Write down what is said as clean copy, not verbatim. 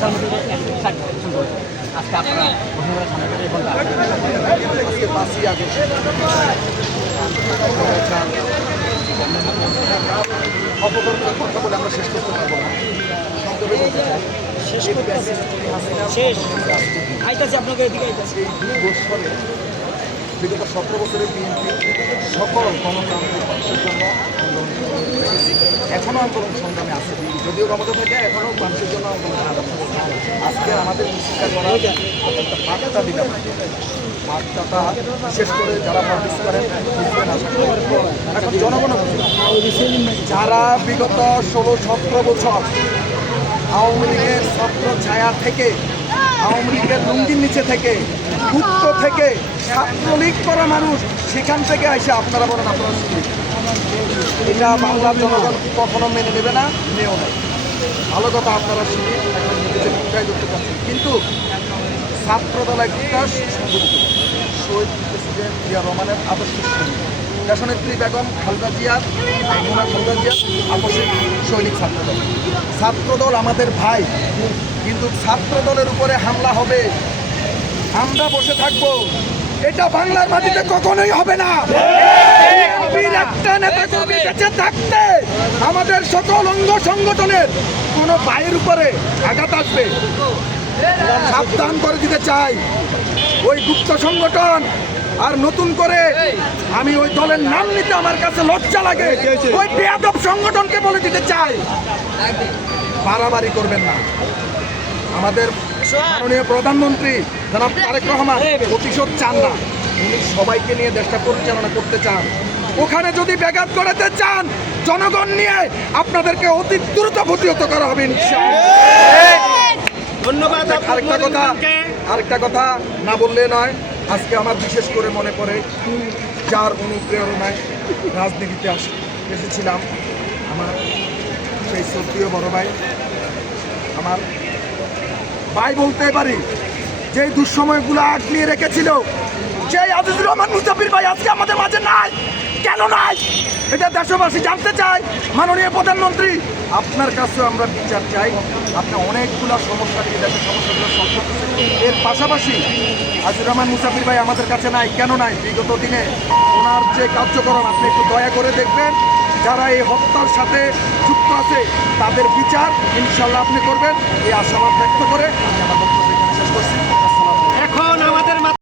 Social মিডিয়ায় আজকে আপনারা বসুন্ধরা সামনে থেকে কোনটা আজকে 5ই আগস্ট অপকর্মের কথা বলে আমরা শেষ করতে পারবো না। সংক্ষেপে বলতে চাই, শেষ আইতাছি আপনাকে এদিকে আইতাছি। এই 2 বছরে বিগত 17 বছরে বিএনপি সকল গণতান্ত্রিক মানুষের জন্য আন্দোলন করেছে। এখনও আন্দোলন সংগ্রামে আছে, যদিও ক্ষমতা থেকে এখনও মানুষের জন্য আন্দোলন আজকে আমাদের মিছিলটা করা একটা বার্তা দিলাম। বার্তাটা বিশেষ করে যারা পাবলিশ করেন বুঝবেন আশা করি। এখন জনগণ যারা বিগত 16-17 বছর আওয়ামী লীগের ছত্র ছায়া থেকে, আওয়ামী লীগের লুঙ্গির নিচে থেকে, গুপ্ত থেকে ছাত্রলীগ করা মানুষ, সেখান থেকে এসে আপনারা বলেন আপনারা শিবির, এটা বাংলার জনগণ কখনো মেনে নেবে না, মেয়েও নেই। ভালো কথা, আপনারা শিবির একটা নিজেদের ভূমিকায় করতে পারছেন, কিন্তু ছাত্রদল একটা সংগঠিত শহীদ প্রেসিডেন্ট জিয়া রহমানের আদর্শ দেশনেত্রী বেগম খালেদা জিয়ার, মোনা খালেদা জিয়ার আদর্শিক সৈনিক ছাত্রদল। ছাত্রদল আমাদের ভাই, কিন্তু ছাত্রদলের উপরে হামলা হবে, আমরা বসে থাকবো, এটা বাংলার মাটিতে কখনোই হবে না। একটা নেতা কর্মী বেঁচে থাকতে আমাদের সকল অঙ্গ সংগঠনের কোনো ভাইয়ের উপরে আঘাত আসবে সাবধান করে দিতে চাই। ওই গুপ্ত সংগঠন আর নতুন করে আমি ওই দলের নাম নিতে আমার কাছে লজ্জা লাগে। ওই বেয়াদব সংগঠনকে বলে দিতে চাই, বাড়াবাড়ি করবেন না। আমাদের মাননীয় প্রধানমন্ত্রী জনাব তারেক রহমান প্রতিশোধ চান না, উনি সবাইকে নিয়ে দেশটা পরিচালনা করতে চান। ওখানে যদি ব্যাঘাত করাতে চান, জনগণ নিয়ে আপনাদেরকে অতি দ্রুত প্রতিহত করা হবে ইনশাআল্লাহ। ধন্যবাদ। আরেকটা কথা না বললে নয়, আজকে আমার বিশেষ করে মনে পড়ে যার অনুপ্রেরণায় রাজনীতিতে এসেছিলাম, আমার সেই শ্রদ্ধেয় বড় ভাই, আমার ভাই বলতে পারি, যে দুঃসময়গুলো আগলিয়ে রেখেছিল সেই আজিজুর রহমান মুস্তাফির ভাই আজকে আমাদের মাঝে নাই। কেন নাই এটা দেশবাসী জানতে চায়। মাননীয় প্রধানমন্ত্রী, আপনার কাছেও আমরা বিচার চাই। আপনি অনেকগুলো সমস্যা নিয়ে দেশের সমস্যাগুলো সলভ করতেছেন, এর পাশাপাশি আজিজুর রহমান মুস্তাফির ভাই আমাদের কাছে নাই। কেন নাই? বিগত দিনে ওনার যে কার্যক্রম আপনি একটু দয়া করে দেখবেন, যারা এই হত্যার সাথে যুক্ত আছে তাদের বিচার ইনশাল্লাহ আপনি করবেন, এই আশাবাদ ব্যক্ত করে আমি আমার বক্তব্য